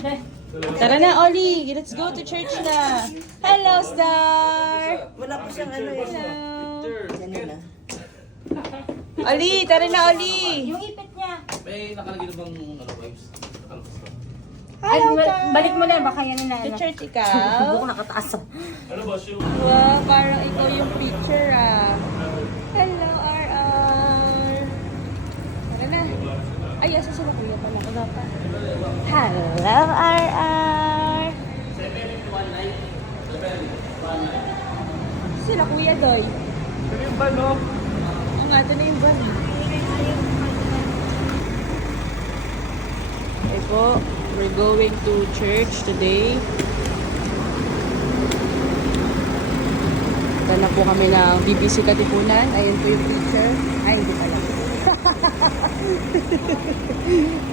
Tara na, Oli. Let's go to church na. Hello, Star. Wala po siyang ano eh. Hello. Ganyan na. Oli, tara na, Oli. Yung ipit niya. May nakalagay na bang vibes? Hello, Star. Balik mo na, baka yan na To ano. church ikaw. Buko nakataas. Ano ba siya? Wow, parang ikaw yung picture ah. Hello, RR. Tara na. Ay, asa sila kuya pala? Wala pa. Hello, RR. Sila kuya Doy. Ano yung ba, no? Ang nga, ito na yung van. Okay po, we're going to church today. Dala po kami ng BBC Katipunan. Ayun po yung picture. Ay, hindi pala.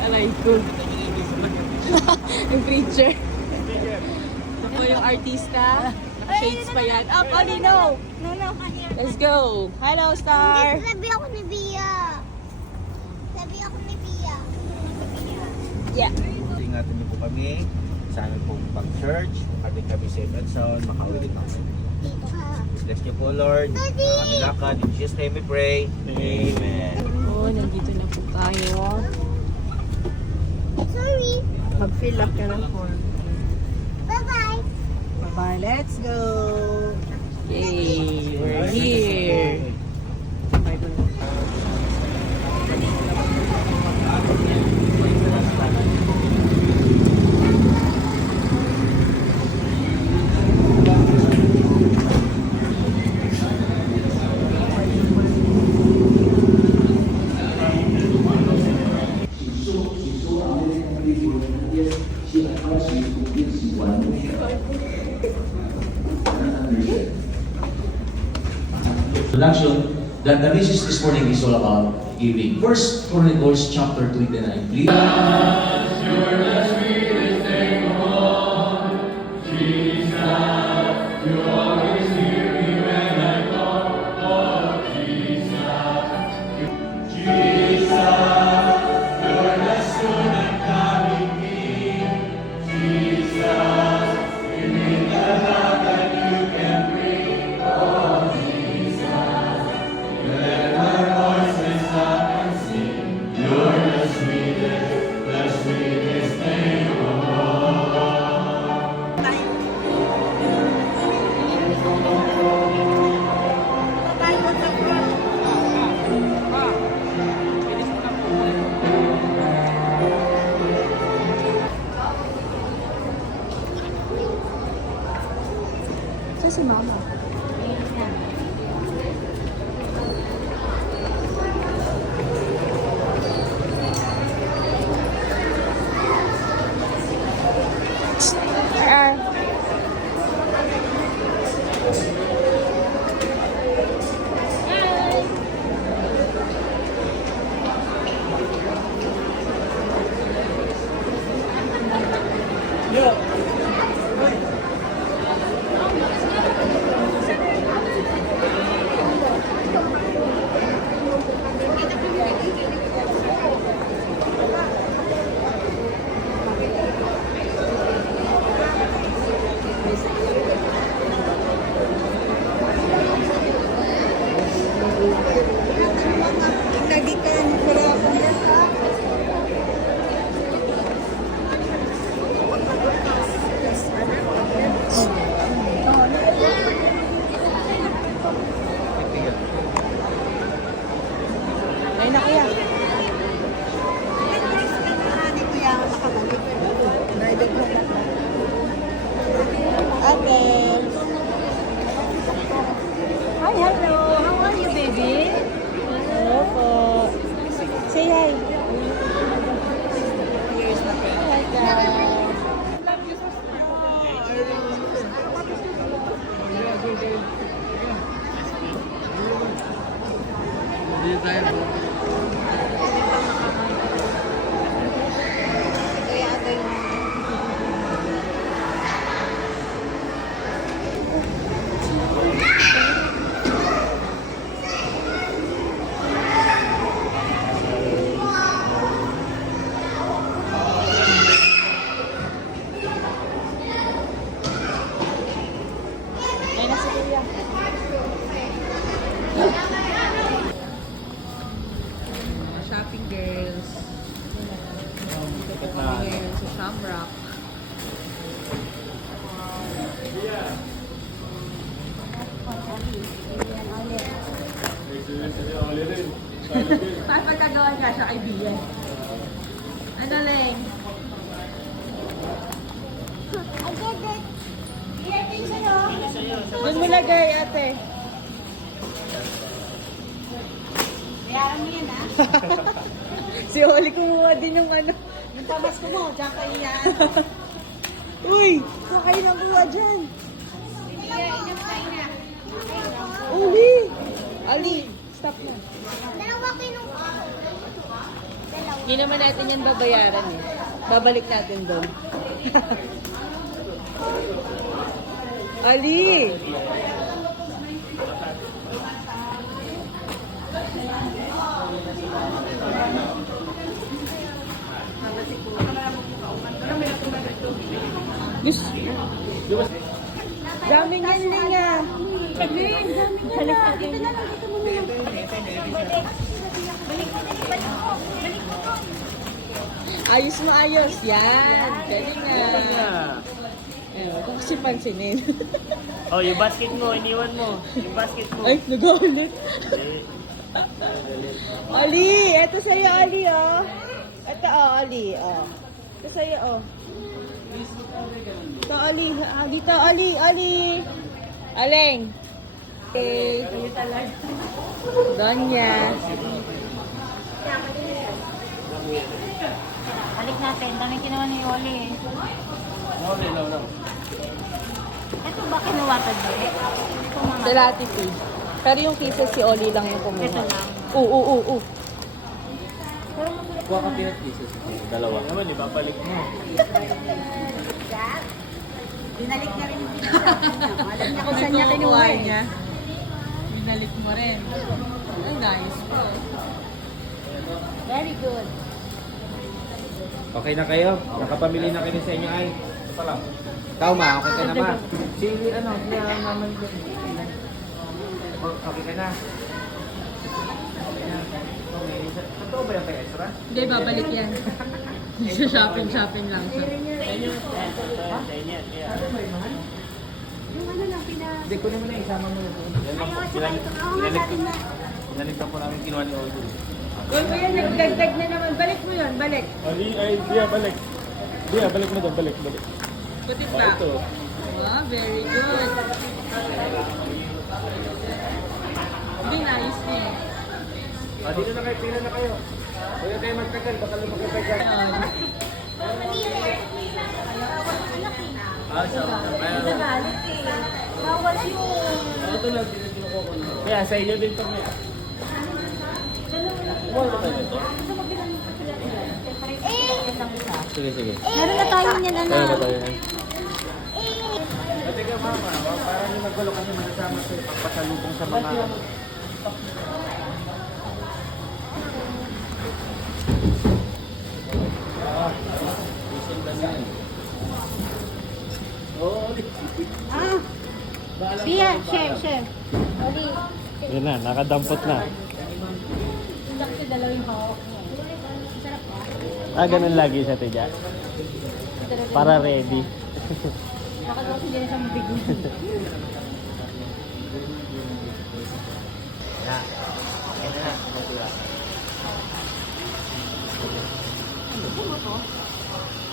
Alay ko. Yung preacher. Ito po yung artista. Naka-shades pa yan. Up, Oli, no! No. Let's go! Hello, Star! Sabi ako ni Bia. Yeah. Ingatan niyo po kami sa aming pong pag-church. Ating kami safe and sound. Makauwi din kami. Bless niyo po, Lord. Kami lakad. In Jesus' name we pray. Amen. Oh, nandito na po tayo. Sorry. Mag-fill up ka ng form. Bye-bye. Bye-bye. Let's go. Yay! We're here! Introduction, the message this morning is all about giving. First Chronicles chapter 29, please. The sweetest name shopping, girls. Dito po kami ngayon sa Shamrock. Saan magkagawa niya siya kaibigan? Ano, Leng? Doon mo lagay, ate. Bayaran mo yan, ha? Si Oli kumuha din yung ano. Yung pamasko mo, diyan kayo yan. Uy! Sakay na kuha dyan. Ina. Uwi! Ali, stop na. Dalawa kinuha. Hindi naman natin yan babayaran eh. Babalik natin doon. Ali! Yes. Daming yan nga. Dito na lang, dito mo na lang. Balik mo. Ayos mo, ayos. Yan. Galing nga. Ayun, ito kasi pansinin. Oh, yung basket mo, iniwan mo. Yung basket mo. Ay, nag-ulit. Oli, ito sa'yo, Oli, oh. Ito, oh, Oli, oh. Ito sa'yo, oh. Ito, Oli. Dito, Oli, Oli. Aleng. Okay. Donya. Balik natin. Dami kinuha ni Oli eh. Ito ba kinuwatan mo? Ito mga. Delati food. Pero yung pieces si Oli lang yung kumuha. Ito lang. Oo. Kuha ka peanut pieces. Dalawa. Naman, ibabalik mo. Binalik niya rin yung pinagsasabi niya. Alam niya kung saan niya kinuha eh. Binalik mo rin. Ang nice po. Very good. Okay na kayo? Nakapamili na kayo sa inyo ay? Ito pa lang. Ikaw ma, okay ka na ma? Si ano, si naman ko. Okay ka na? Totoo ba yung kay Ezra? Hindi, babalik yan. Sa shopping lang siya. Hindi ko naman na isama mo. Pinalitan po namin kinuha ni Oldo. Kung ba yan, nagdagdag na naman. Balik mo yun, balik. Balik. Balik mo doon, balik. Put it back. Wow, very good. Hindi, nice niya eh. Dito na kayo, pila na kayo. Huwag na kayo magtagal, baka lumaki pa dyan. Nagalit eh. Bawal yun. Ito lang, kinukuha ko na. Kaya sa inyo din ito. Sige. Meron na tayo niyan, anak. Pati ka mama, para nyo magulo kasi magsama sa pagpasalubong sa mga... Ah. Bia, share. Oli. Yan na, nakadampot na. Kasi dalawang hawak mo. Ganun lagi sa tiya. Para ready. Nakagawa ko din sa mabig. Na. Okay na.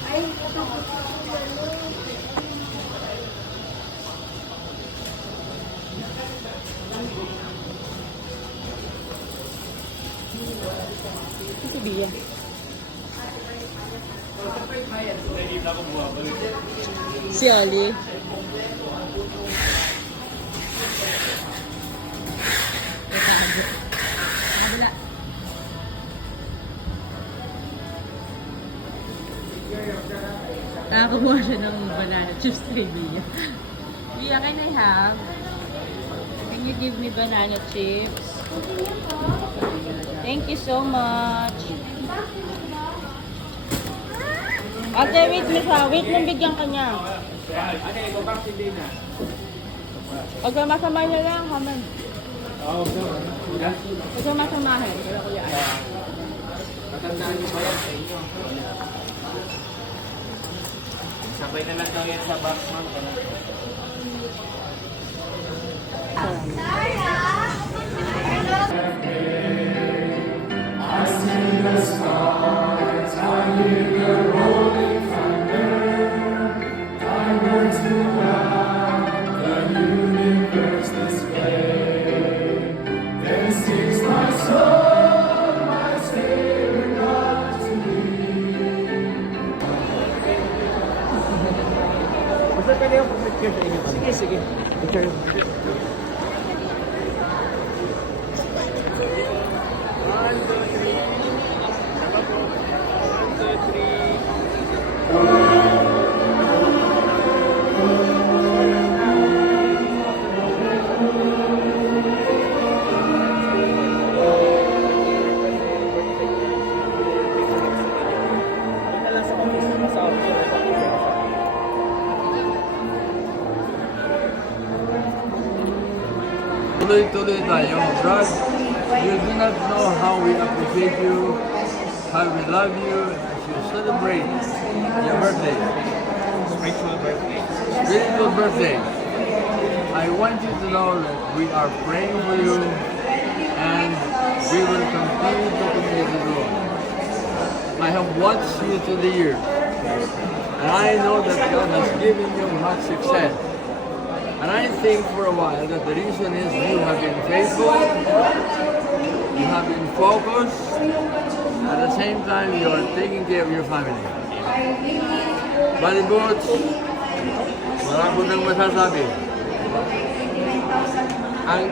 Ay, ito. Si Bia. Si Oli. Kabila. Nakakuha siya ng banana chips kay Bia. Bia, can I have? Can you give me banana chips? Thank you so much. Ate, wait mo siya. Wait mo bigyan ka niya. Ano, go back si Dina. Huwag ka masamahin lang, kaman. Huwag ka masamahin. Wala ko yan. Sabay na lang daw yan sa box, ma'am. Basta pwede yung picture sa inyo. Sige, sige. Picture. Tuloy-tuloy tayo. God, you do not know how we appreciate you, how we love you as you celebrate your birthday. Spiritual birthday. Spiritual birthday. I want you to know that we are praying for you and we will continue to continue to do. I have watched you through the years and I know that God has given you much success. And I think for a while that the reason is you have been faithful, you have been focused, at the same time you are taking care of your family. Balibuts, wala ko nang masasabi. Ang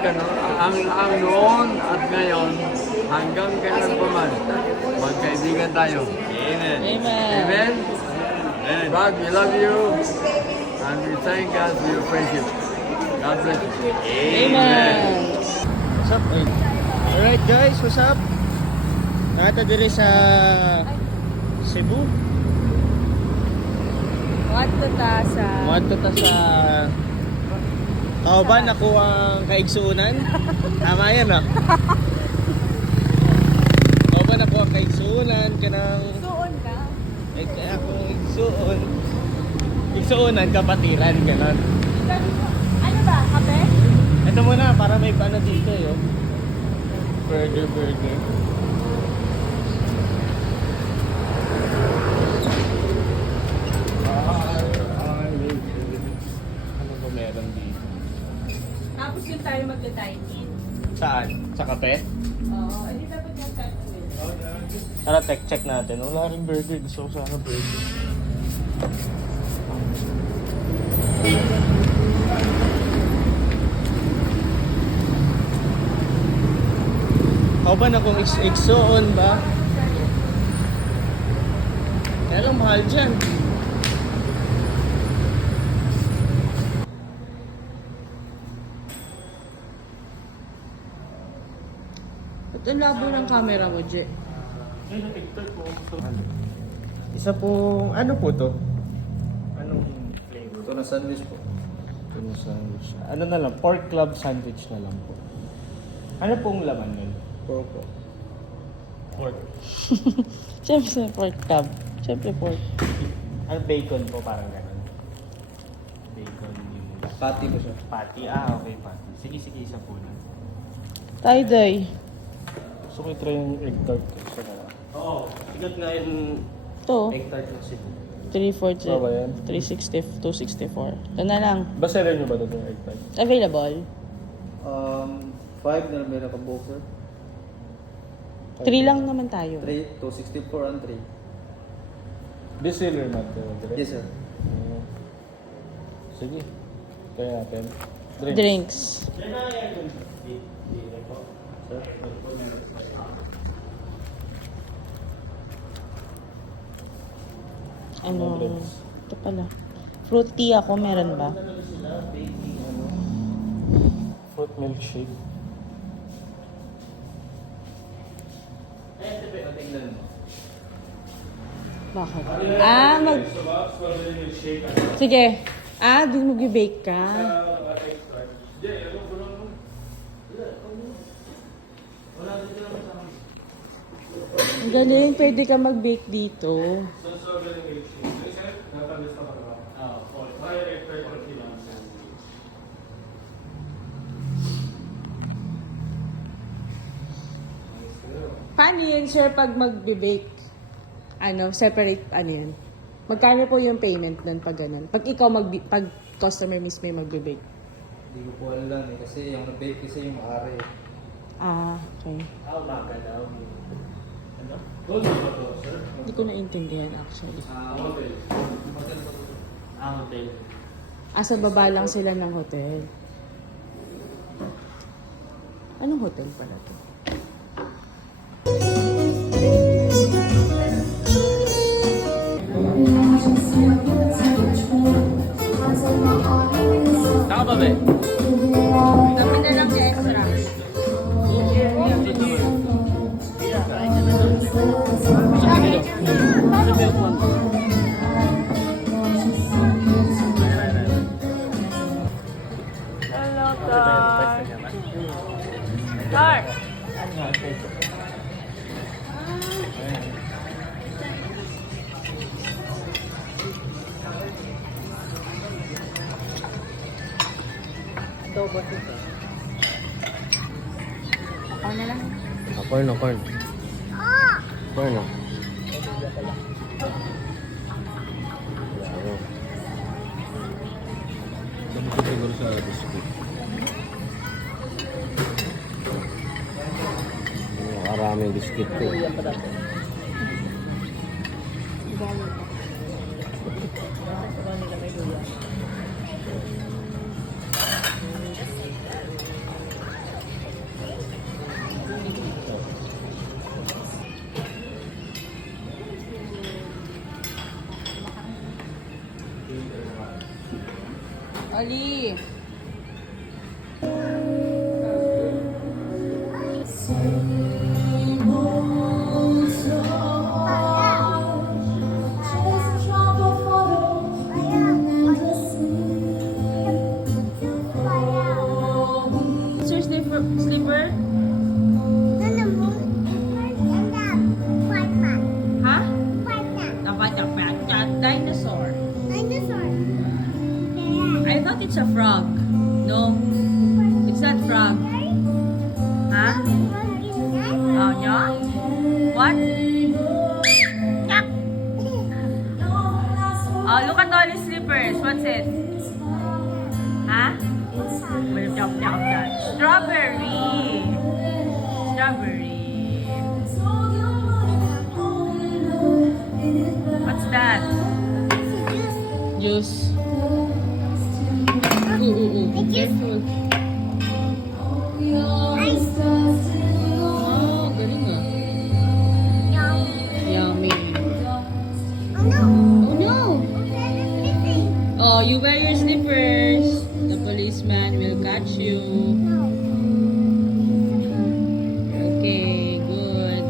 noon at ngayon, hanggang kailan pa man, magkaibigan tayo. Amen. Amen? God, we love you. And we thank God for your friendship. God bless you. Amen. What's up? Alright guys, what's up? Nata diri sa Cebu. Wadto ta sa... Muadto ta sa Kauban ako ang kaigsuunan. Tama yan ah. Kauban ako ang kaigsuunan kanang Suon ka? ako igsuon. Igsuunan kapatiran ganon. Ano ba? Kape? Ito muna para may ano dito yo. Burger. Ano ba meron dito? Tapos yun tayo magda-dine-in. Saan? Sa kape? Oo, hindi dapat yung time to win. Tara, check natin. Wala rin burger. Gusto ko sana burger. Kauban akong igsuon ba? Kaya lang mahal dyan. Ba't ang labo ng camera mo, Je? Isa pong, ano po to? Anong flavor? Tuna sandwich po. Tuna sandwich. Ano na lang, pork club sandwich na lang po. Ano pong laman nun? Pork po. Pork. Siyempre pork tab. Siyempre pork. Ano bacon po, parang gano'n. Bacon yung... Patty po siya. Patty? Okay, patty. Sige, isa po na. Tie-dye. Gusto ko i-try yung egg tart. Oo, sigat nga yung Ito, egg tart ng Cebu. 340, Baba yan? 360, 264. Ito na lang. Bestseller nyo ba ito yung egg tart? Available. 5 na meron ka booker. 3 lang naman tayo. 3, 264 and 3. Bestseller na ito. Yes sir. Sige. Kaya natin. Drinks. Ano? Ito pala. Fruit tea ako, meron ba? Fruit milkshake. Bakit? Sige. Di mag-bake ka. Ang galing, pwede ka mag-bake dito. Paano yun, sir, pag mag-bake? Ano, separate, ano yun? Magkano po yung payment nun pag ganun? Pag ikaw, pag customer mismo yung mag-bake? Hindi ko po alam eh, kasi yung nag-bake kasi yung maaari. Ah, okay. Umaga daw. Ano? Hindi ko naintindihan actually. Hotel. Ah, sa baba lang sila ng hotel. Anong hotel pala to? Saka ba, be? Kami na lang yung extra. Hello, Tar. Tar! Ako na lang. Corn. Corn. Dami ko siguro sa biscuit. Maraming biscuit ko. Ali! Sir, slipper? Ha? Dinosaur. I thought it's a frog. No, it's not frog. Huh? Oh, yeah? What? Yuck. Oh, look at all these slippers. What's it? Huh? Strawberry. What's that? Juice. Careful. Oh, galing ah. Yummy. Oh no! Oh, you wear your slippers. The policeman will catch you. Okay, good.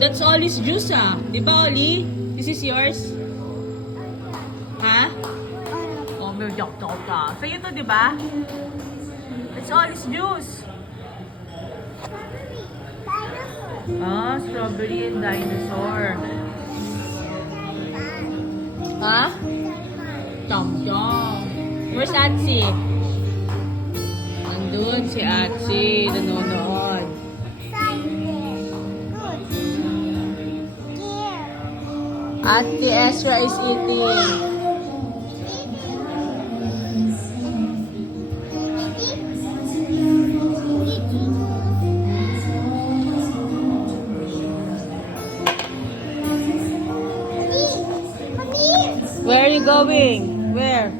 That's Ollie's juice ah. Di ba, Ollie? This is yours? Ha? Oh, may joke ka. Sa'yo to, di ba? It's Ollie's juice. Ah, strawberry and dinosaur. Ha? Chom-chom. Where's Atsi? Nandun si Atsi. Nanonood. Ate Ezra is eating. Where are you going? Where?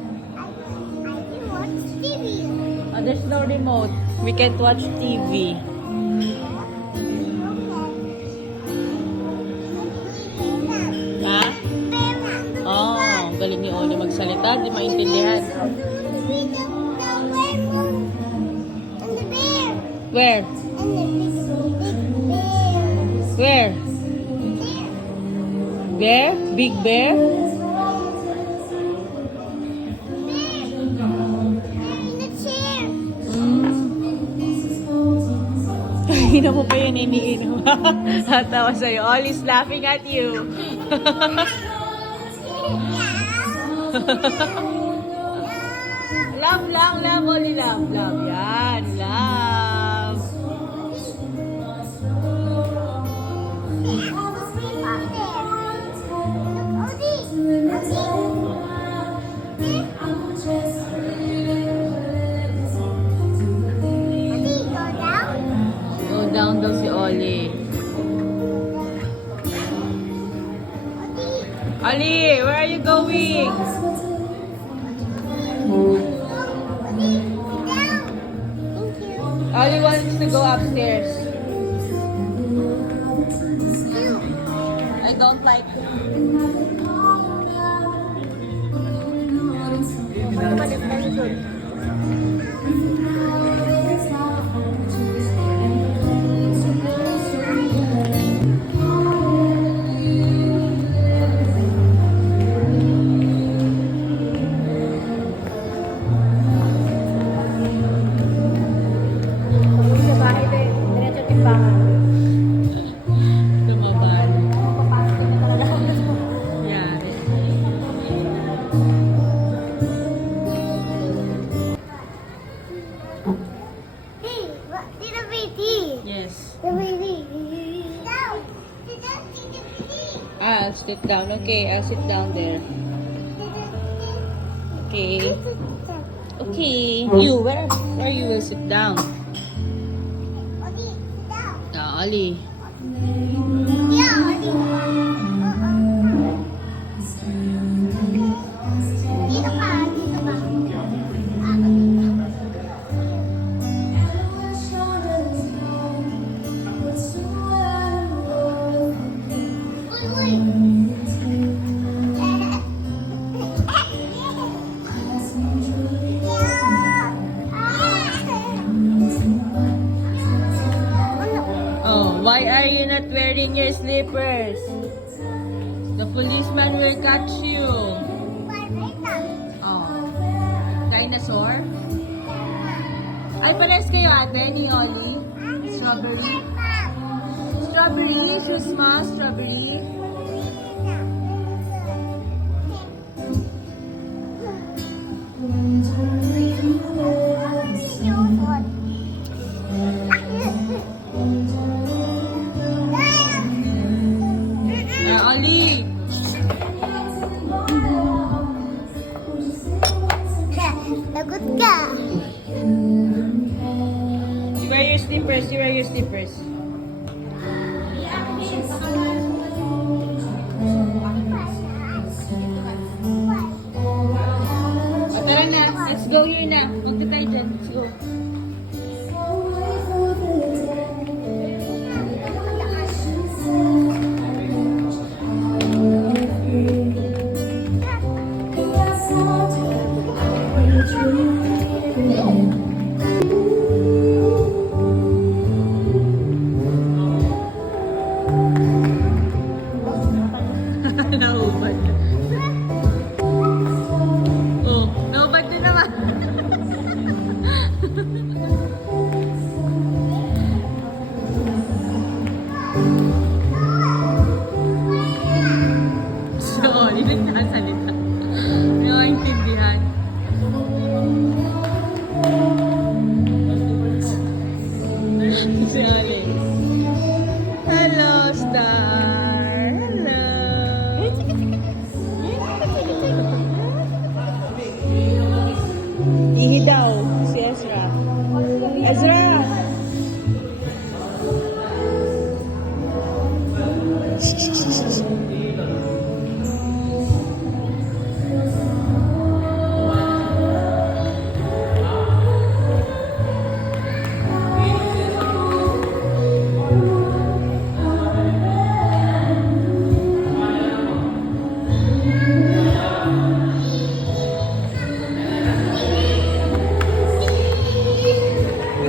Oh, there's no remote. We can't watch TV. Ha? Oh, galing ni Oli magsalita. Di maintindihan. Where? Where? Bear? Big bear? Kanina mo pa yan iniinom. Tatawa sa'yo. Ollie's laughing at you. Love lang, love, Ollie, love, love. Yan, love. Go down daw si Ollie. Ollie, where are you going? Ollie wants to go upstairs. I don't like it. Sa bahay din. Diretso timbangan. Lumabas. Papasok na talaga. Yari. Hey, Tita Betty. Yes. Tita Betty. I'll sit down. Okay, I'll sit down there. Okay. Okay. You, where you will sit down? Ollie. Oh, why are you not wearing your slippers? The policeman will catch you. Oh. Dinosaur? Ay, pares kayo ate ni Ollie? Strawberry? Strawberry? Shoes ma? Strawberry? Ollie! Lagot ka. You wear your slippers. You wear your slippers. O, tara na. Let's go here na. Magta tayo dyan. Let's go. Nahubad. Oh, nahubad din naman. So, yun ang nakasalita. Hindi ko maintindihan. Si Alex. Hello, Star. Hello. Ihi daw, si Ezra. Ezra!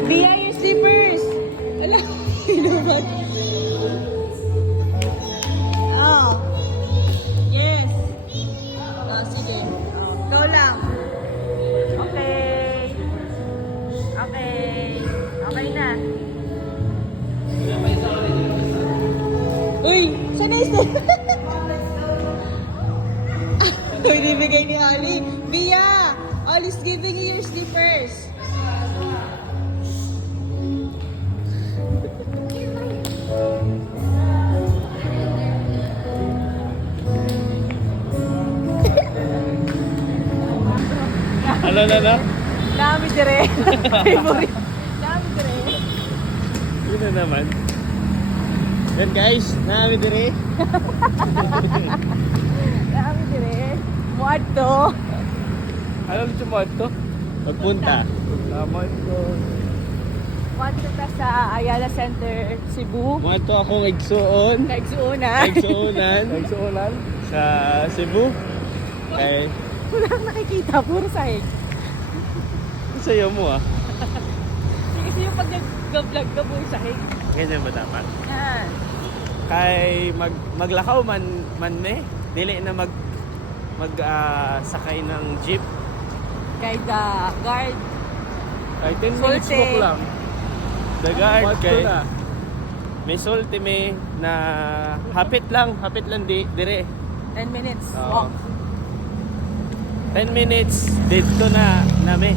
Bia, your slippers! Wala, hinubad. Oh. Yes. Oh, sige. Oh, ikaw lang. Okay. Okay. Okay na. Ito inibigay ni Ali. Bia! Ali's giving you your slippers. Ano na? Dami dire. Favorite. Dami dire. Yun na naman. Yan guys, naami dire. Dami dire. Muadto. Ano ulit yung mod to? Magpunta. Tama ito. Muadto ta sa Ayala Center, Cebu. Mod to akong igsuon. Kaigsuuna. Igsuonan sa Cebu. Okay. Wala kang nakikita, puro sahig. Ang sayo mo ah. Kasi yung pag nag-vlog ka, puro sahig. Ganyan ba dapat? Yan. Kay maglakaw man me, dili na sakay ng jeep. Kay the guard. Kay 10 minutes Solte. walk lang. The guard Mod kay na. may solte me na hapit lang dire. 10 minutes Oo. walk. 10 minutes dito na nami.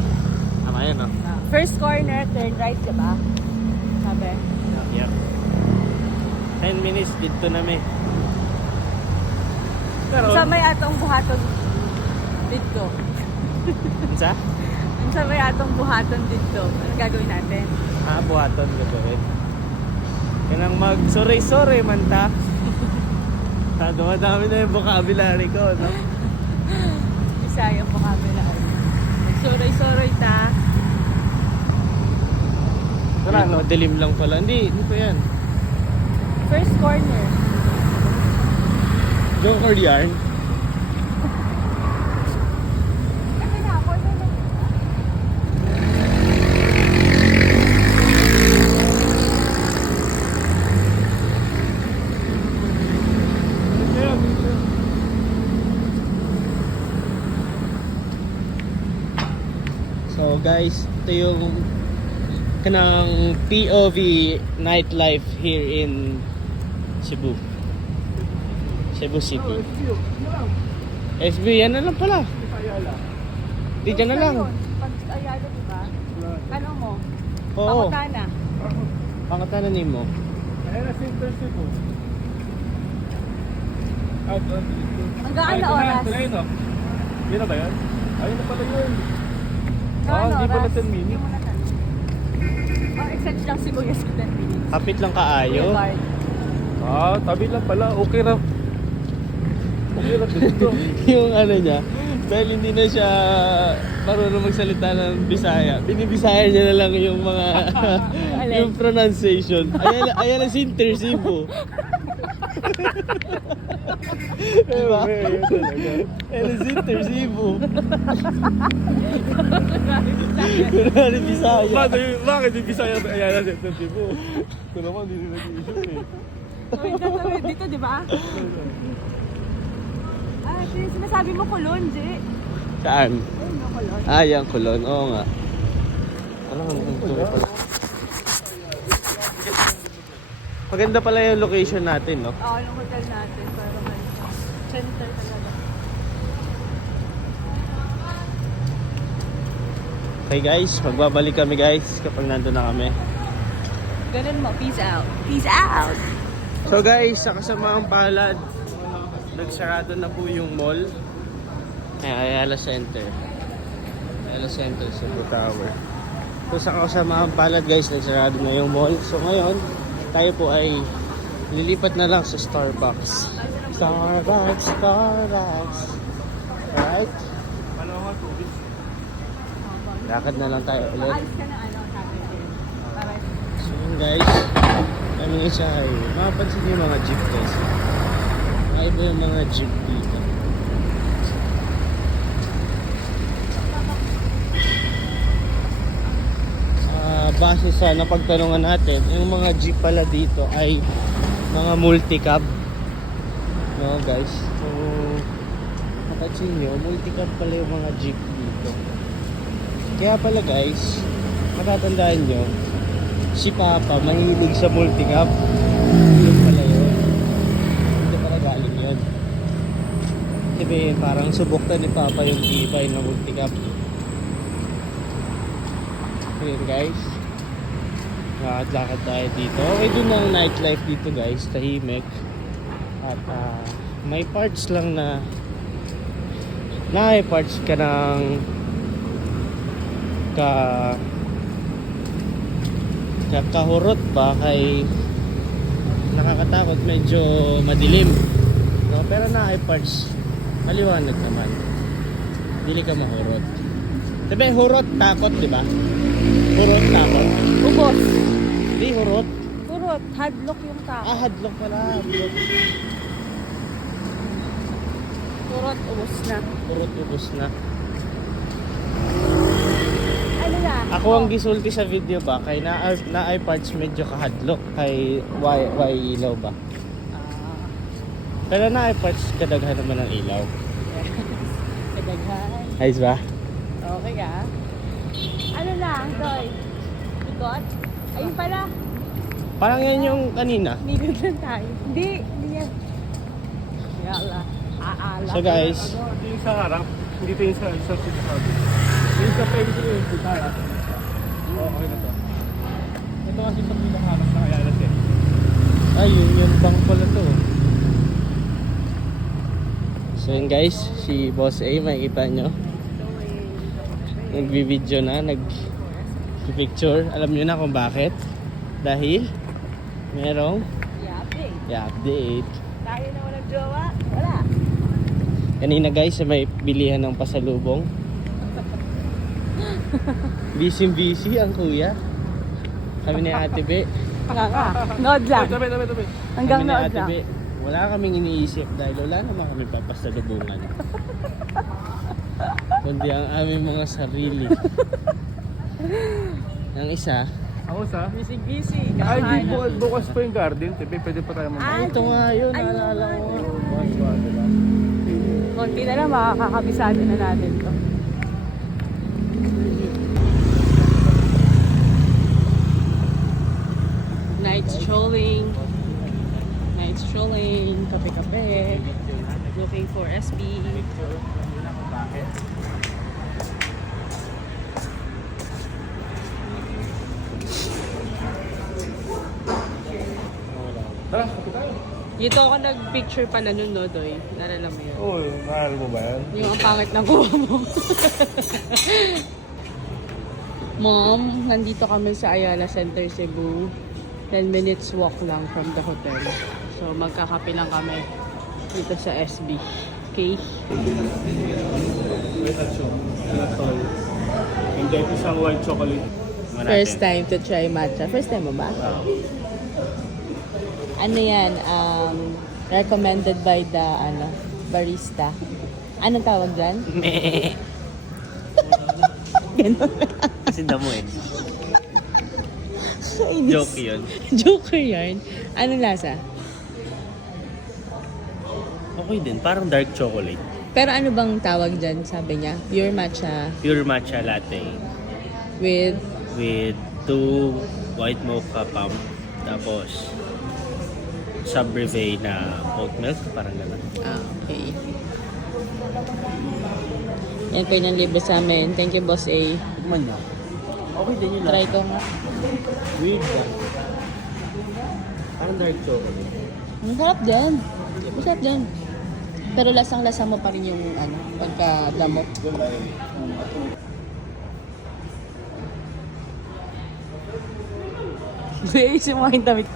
Tama yan, no? First corner, turn right, diba? Sabi. Yep. 10 minutes dito nami. Pero, Sa may atong buhaton dito. sa? Sa may atong buhaton dito. Anong gagawin natin? Buhaton gagawin. Kanang mag-sorry man ta. Dumadami na yung vocabulary ko, no? Bisaya po kami na. Soray-soray ta. Ano, dilim lang pala. Hindi pa yan. First corner. Go for yarn. Kasi na, corner na. So guys, ito yung kanang POV nightlife here in Cebu. Cebu City. SB, yan na lang pala. Di dyan na lang. Pag Ayala, diba? Ano mo? Oo. Pangutana. Pangatanan mo. Ayan na Center Cebu. Hanggang ano oras? Yun na ba yan? Ayun na pala yun. Hanggang ano hindi pala oras? 10 minutes. Extend lang si Kuya sa 10 minutes. Kapit lang kaayo. Boulevard. Tabi lang pala. Okay ra. Okay ra dito. Yung ano niya, dahil hindi na siya marunong magsalita ng Bisaya, binibisaya niya na lang yung mga yung pronunciation. Ayala Center Cebu. Diba? Ayala Center Cebu. Kunwari Bisaya. Bakit yung Bisaya sa Ayala Center Cebu? Ito naman, hindi nila i-issue eh. Tawid dito, di ba? Sinasabi mo kulon, J. Saan? Ayun, no, kulon. Yung Kulon. Oo nga. Ano ang tuloy pala? Maganda pala yung location natin, no? Oo, yung hotel natin. Pero center talaga. Okay guys, magbabalik kami guys kapag nandun na kami. Ganun mo, peace out. Peace out! So guys, sa kasamaang palad, nagsarado na po yung mall. Ayala Center. Ayala Center, Cebu Tower. So sa kasamaang palad guys, nagsarado na yung mall. So ngayon, tayo po ay lilipat na lang sa Starbucks. Starbucks. Alright? Lakad na lang tayo ulit. Alis ka na ano, sabi ko. Para So yun guys, kami isa ay mapapansin niyo yung mga jeep guys. Iba yung mga jeep dito. Base sa napagtanungan natin, yung mga jeep pala dito ay mga multi-cab. No guys, so mapansin nyo, multi-cab pala yung mga jeep dito. Kaya pala guys, matatandaan nyo, si Papa mahilig sa multi-cab. Yun pala yun. Ito sabihin, parang subok na ni Papa yung tibay na multicap. Ayan guys. Lakad-lakad tayo dito. Okay dun ang nightlife dito guys. Tahimik. At may parts lang na may parts ka ng kahurot ba kay nakakatakot, medyo madilim, no? Pero na parts maliwanag naman, dili ka mahurot. Diba hurot takot, diba? Hurot takot, Ubos. di hurot. Kurot. Hadlock yung tao. Hadlock pala, hadlock. Kurot. Ubos na. Hurot ubos na. Ano na? Ako ang gisulti sa video ba kay na parts medyo kahadlok kay why ilaw ba. Pero na parts kadaghan naman ng ilaw. Kadaghan. Ayos ba? Okay ka? Ano lang, Doy? Ikot? Ayun pala. Parang yan yung kanina. Nigod lang tayo. Hindi yan. Yala. Aala. So guys, Ito yung sa harap, hindi ito yung sa sinasabi. Yung sa pwede yung gitara. Oo, okay na to. Ito kasi sa pinakamas na kaya alas eh. ayun yung bang pala to. So yun guys, si Boss A, makikita nyo. Nagbi-video na, nag-picture. Alam nyo na kung bakit. Dahil merong i-update. Tayo na walang jowa? Wala. Kanina guys, may bilihan ng pasalubong. Busy ang kuya. Kami ni Ate Be. Nood lang. Tabi. Hanggang Kami ni nood Ate lang. Be. Wala kaming iniisip dahil wala naman kami papasalubungan. Kundi ang aming mga sarili. Ang isa, Ako sa? Busy. Ay, di bukas pa yung garden. Tipe, pwede pa tayo mamaya. ito nga yun, naalala ko nga. Konti na lang, makakakabisado na natin to. Night strolling. Kape-kape. Looking for SB. Tara, kapit tayo. Dito ako nag-picture pala nun, no, Doy? Nalala mo yun? Oo, mahal mo ba yan? Yung ang pangit na kuha mo. Mom, nandito kami sa Ayala Center, Cebu. 10 minutes walk lang from the hotel. So, magkakape lang kami dito sa SB. Okay? Wait, hindi ito isang white chocolate. First time to try matcha. First time mo ba? Ano yan? Recommended by the barista. Anong tawag dyan? Meh. Ganun. Kasi damo eh. Joke yun. Joker yarn. Anong lasa? Okay din, parang dark chocolate. Pero ano bang tawag dyan? Sabi niya, pure matcha Pure matcha latte. with... With 2 white mocha pump. Tapos sub-brevet na oat milk. Parang gano'n. okay. Yan po yung libre sa amin. Thank you, Boss A. Tikman niya. Okay din yun. Try ko nga. Weird lang. Parang dark chocolate. Ang sarap din. Masarap din. Pero lasang-lasa mo pa rin yung pagka-damok. Guys, yung mga damit.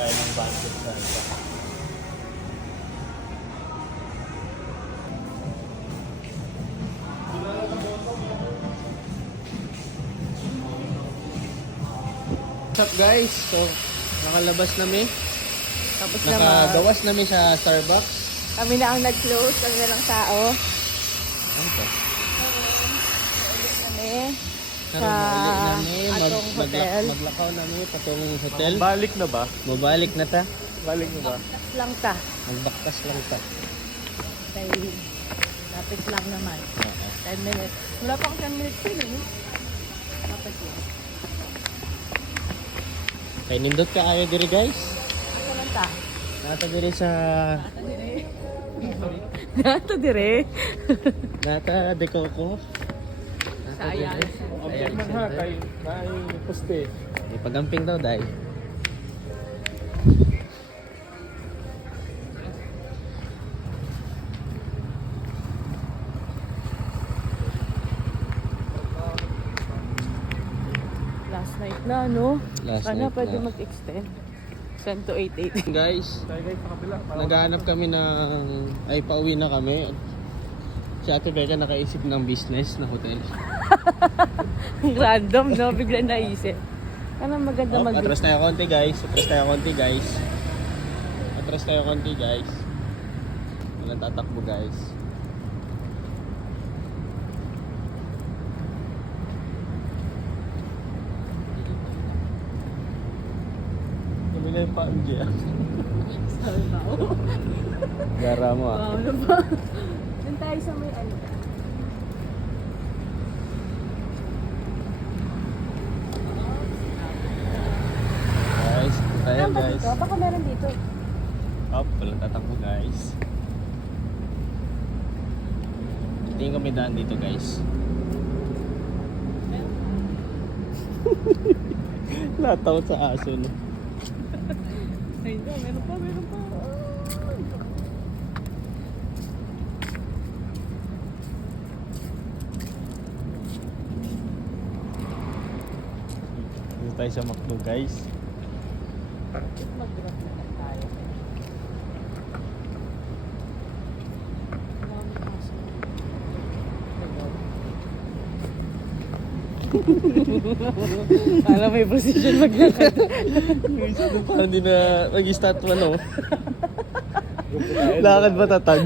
Kaya ng budget sa iba. What's up guys? So, nakalabas nami. Tapos naman, Nakagawas nami sa Starbucks. kami na ang nag-close. Kami na lang tao. Ano to? Kami sa Naroon nami. atong hotel. Maglakaw nami patong hotel. Balik na ba? Mabalik na ta. Balik na ba? Lang ta. Magbaktas lang ta. Kay lapit lang naman. Oo. 10 minutes. Wala pa akong 10 minutes pa yun. Lapit lang. Kay nindot ka ayo diri guys. Ako lang ta. Nata diri sa Dato dire. Nata de Coco. Sa Ayala. Kay poste. Ipagamping daw dai. Last night na, no? Last Sana night pwede na. mag-extend. Send to 88. Guys, naghahanap kami ng ay pauwi na kami. Si Ate Becca nakaisip ng business na hotel. Random, no? Bigla naisip. Ano maganda Oh, mag- atras tayo konti guys. Atras tayo konti guys. Atras tayo konti guys. Walang tatakbo guys. Kamila yung paan dyan. Gara mo ah. Wow, ano ba? Doon tayo sa may ano. Guys, tayo Saan ba guys. dito? Baka meron dito. Up, walang tatakbo guys. Tingin kami daan dito guys. Natakot sa aso no. Ay, no, meron pa, meron pa. Dito tayo sa McDo guys. Mag-drop na lang tayo. Marami kaso. Alam may position maglakad. Yung isa doon parang hindi na nag-start mo no. Lakad ba tatag?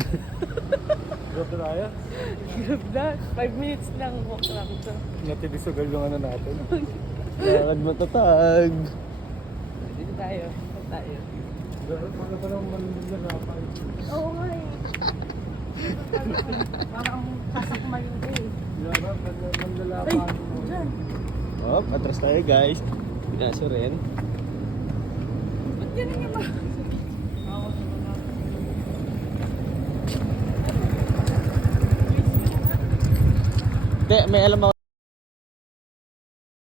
Grab na. 5 minutes lang. Walk lang ito. Natibisugal yung ano natin. Lakad matatag. Dito tayo. Dito tayo. Oo nga eh. Parang sasakmal yung eh. Ay, dyan. Oh, atras tayo guys. Pinaso rin. Ba't ganun yung mga... Hindi, may alam ako.